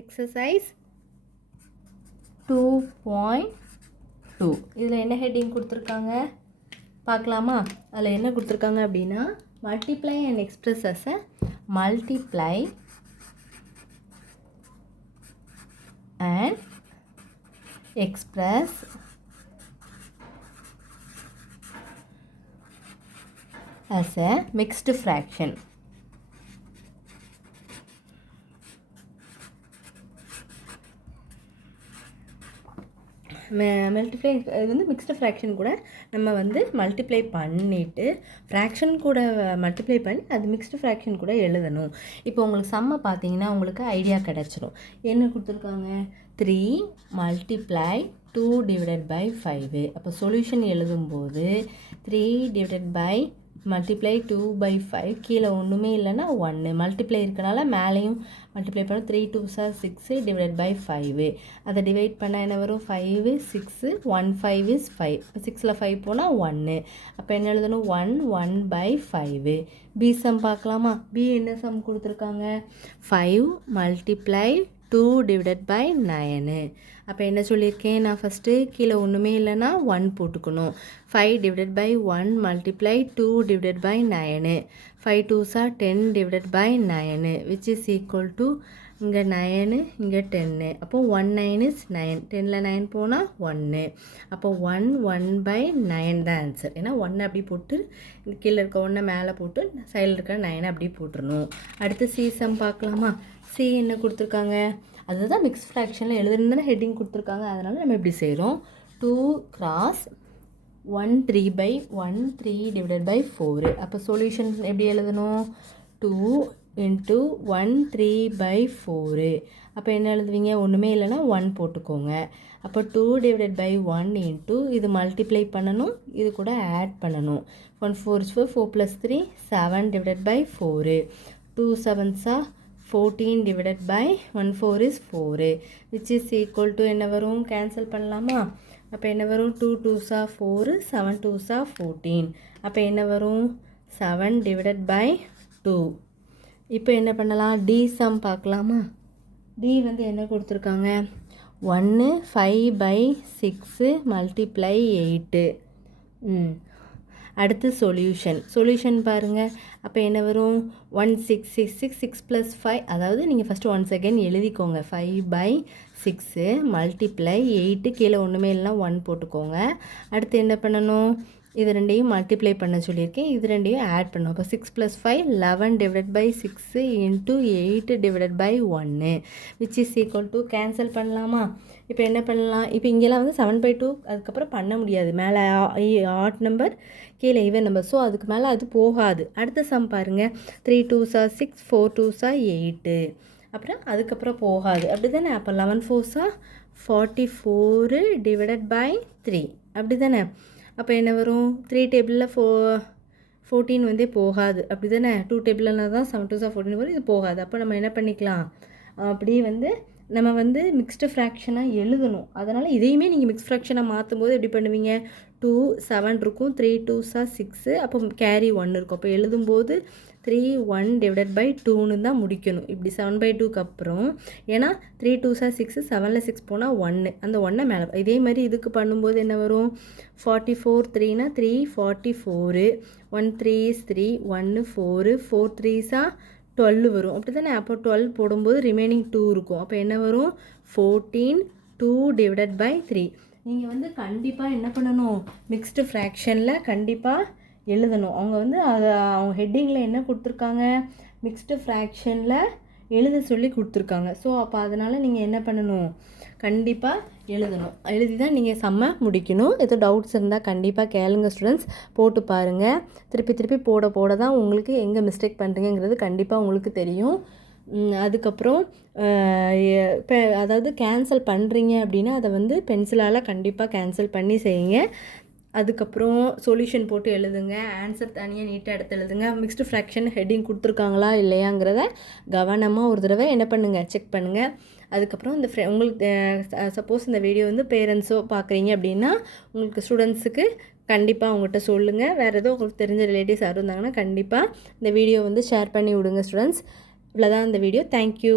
Exercise 2.2 இதில் என்ன heading கொடுத்துருக்காங்க பார்க்கலாமா? அதில் என்ன கொடுத்துருக்காங்க அப்படின்னா multiply and express as a multiply and express as a mixed fraction. Multiply இது வந்து மிக்ஸ்டு ஃப்ராக்ஷன் கூட நம்ம வந்து மல்டிப்ளை பண்ணிவிட்டு ஃப்ராக்ஷன் கூட மல்டிப்ளை பண்ணி அது மிக்ஸ்டு ஃப்ராக்ஷன் கூட எழுதணும். இப்போ உங்களுக்கு சம்மை பார்த்தீங்கன்னா உங்களுக்கு ஐடியா கிடச்சிரும். என்ன கொடுத்துருக்காங்க? 3 மல்டிப்ளை 2 டிவைடட் பை 5. அப்போ சொல்யூஷன் எழுதும்போது 3 டிவைடட் பை மல்டிப்ளை 2 by 5 கீழே ஒன்றுமே இல்லைன்னா 1 மல்டிப்ளை இருக்கனால மேலேயும் மல்டிப்ளை பண்ண 3 2s are 6 டிவைட் பை 5. அதை டிவைட் பண்ணால் என்ன வரும்? 5 6 1 5 is 5. 6ல் 5 போனால் 1. அப்போ என்ன எழுதணும்? 1 by 5. பி சம் பார்க்கலாமா? பி என்ன சம் கொடுத்துருக்காங்க? 5 மல்டிப்ளை 2 டிவைடட் பை 9. அப்போ என்ன சொல்லியிருக்கேன் நான் ஃபஸ்ட்டு? கீழே ஒன்றுமே இல்லைன்னா 1 போட்டுக்கணும். 5 divided by 1 multiply 2 divided by 9. 5 2s are 10 divided by 9 which is equal to இங்கே 9 இங்கே 10. அப்போ 1 9 is 9. 10ல் 9 போனால் 1. அப்போ 1 by 9 தான் ஆன்சர். ஏன்னா 1 அப்படி போட்டு கீழே இருக்க 1 மேலே போட்டு சைடில் இருக்கிற 9 அப்படி போட்டுருணும். அடுத்து சி சம் பார்க்கலாமா? சி என்ன கொடுத்துருக்காங்க? அதுதான் மிக்ஸ் ஃப்ராக்ஷனில் எழுதுன்னு ஹெட்டிங் கொடுத்துருக்காங்க. அதனால் நம்ம எப்படி செய்கிறோம்? 2 cross 1 3 by 1 3 டிவைடட் பை 4. அப்போ சொல்யூஷன் எப்படி எழுதணும்? 2 into 1 3 by 4. அப்போ என்ன எழுதுவீங்க? ஒன்றுமே இல்லைன்னா 1 போட்டுக்கோங்க. அப்போ 2 டிவைடட் பை 1 இன்ட்டு இது மல்டிப்ளை பண்ணணும், இது கூட ஆட் பண்ணணும். 1 4 is 4 4 plus 3 7 divided by 4. 2 7s are 14 divided by 1 4 is 4 which is equal to என்ன வரும்? கேன்சல் பண்ணலாமா? அப்போ என்ன வரும்? 2 2s are 4 7 2s are 14. அப்போ என்ன வரும்? 7 divided by 2. இப்போ என்ன பண்ணலாம்? டி சம் பார்க்கலாமா? டி வந்து என்ன கொடுத்துருக்காங்க? 1 5 by 6 மல்டிப்ளை 8. அடுத்து சொல்யூஷன் பாருங்கள். அப்போ என்ன வரும்? 1 6 6 6 6 + 5. அதாவது நீங்கள் ஃபஸ்ட்டு 1 செகண்ட் எழுதிக்கோங்க. 5 by 6 மல்டிப்ளை 8 கீழே ஒன்றுமே இல்லைனா 1 போட்டுக்கோங்க. அடுத்து என்ன பண்ணணும்? இது ரெண்டையும் மல்டிப்ளை பண்ண சொல்லியிருக்கேன். இது ரெண்டையும் ஆட் பண்ணணும். அப்போ 6 + 5 11 divided by 6 into 8 divided by 1 which is equal to cancel பண்ணலாமா? இப்போ என்ன பண்ணலாம்? இப்போ இங்கெல்லாம் வந்து 7/2 அதுக்கப்புறம் பண்ண முடியாது. மேலே ஆட் நம்பர் கீழே ஈவன் நம்பர், ஸோ அதுக்கு மேலே அது போகாது. அடுத்த சம் பாருங்கள். 3 2s are 6 4 2s are 8. அப்புறம் அதுக்கப்புறம் போகாது, அப்படி தானே? அப்போ 11 4s are 44 டிவைடட் பை 3, அப்படி தானே? அப்போ என்ன வரும்? 3 டேபிளில் 14 வந்து போகாது, அப்படி தானே? 2 டேபிளில் தான் 7 2s are 14 வரும், இது போகாது. அப்போ நம்ம என்ன பண்ணிக்கலாம்? அப்படியே வந்து நம்ம வந்து மிக்ஸ்டு ஃப்ராக்ஷனாக எழுதணும். அதனால் இதையுமே நீங்கள் மிக்ஸ் ஃப்ராக்ஷனாக மாற்றும் போது எப்படி பண்ணுவீங்க? 2 7 இருக்கும், 3 2s are 6, அப்போ கேரி 1 இருக்கும். அப்போ எழுதும்போது 3 1 டிவைடட் பை 2ன்னு தான் முடிக்கணும். இப்படி 7/2க்கு அப்புறம், ஏன்னா 3 2s are 6 7ல் 6 போனால் 1, அந்த 1 மேலே. இதே மாதிரி இதுக்கு பண்ணும்போது என்ன வரும்? 44 3னா 3 44 1 3 is 3 1 4 4 3s are 12 வரும், அப்படி தானே? அப்போ 12 போடும்போது ரிமைனிங் 2 இருக்கும். அப்போ என்ன வரும்? 14 2 டிவைடட் பை 3. நீங்கள் வந்து கண்டிப்பாக என்ன பண்ணணும்? மிக்ஸ்டு ஃப்ராக்ஷனில் கண்டிப்பாக எழுதணும். அவங்க வந்து அதை அவங்க ஹெட்டிங்கில் என்ன கொடுத்துருக்காங்க? மிக்ஸ்டு ஃப்ராக்ஷனில் எழுத சொல்லி கொடுத்துருக்காங்க. ஸோ அப்போ அதனால் நீங்கள் என்ன பண்ணணும்? கண்டிப்பாக எழுதணும். எழுதி தான் நீங்கள் செம்ம முடிக்கணும். ஏதோ டவுட்ஸ் இருந்தால் கண்டிப்பாக கேளுங்க ஸ்டூடெண்ட்ஸ், போட்டு பாருங்கள். திருப்பி போட தான் உங்களுக்கு எங்கே மிஸ்டேக் பண்ணுறீங்கிறது கண்டிப்பாக உங்களுக்கு தெரியும். அதுக்கப்புறம் இப்போ அதாவது கேன்சல் பண்ணுறீங்க அப்படின்னா அதை வந்து பென்சிலால் கண்டிப்பாக கேன்சல் பண்ணி செய்யுங்க. அதுக்கப்புறம் சொல்யூஷன் போட்டு எழுதுங்க. ஆன்சர் தனியாக நீட்டாக எடுத்து எழுதுங்க. மிக்ஸ்டு ஃப்ராக்ஷன் ஹெட்டிங் கொடுத்துருக்காங்களா இல்லையாங்கிறத கவனமாக ஒரு தடவை என்ன பண்ணுங்கள்? செக் பண்ணுங்கள். அதுக்கப்புறம் இந்த உங்களுக்கு சப்போஸ் இந்த வீடியோ வந்து பேரண்ட்ஸோ பார்க்குறீங்க அப்படின்னா உங்களுக்கு ஸ்டூடெண்ட்ஸுக்கு கண்டிப்பாக அவங்ககிட்ட சொல்லுங்கள். வேறு ஏதோ உங்களுக்கு தெரிஞ்ச ரிலேட்டிவ்ஸ் யாரும் இருந்தாங்கன்னா கண்டிப்பாக இந்த வீடியோ வந்து ஷேர் பண்ணி விடுங்க ஸ்டூடெண்ட்ஸ். இவ்வளோதான் இந்த வீடியோ. தேங்க்யூ.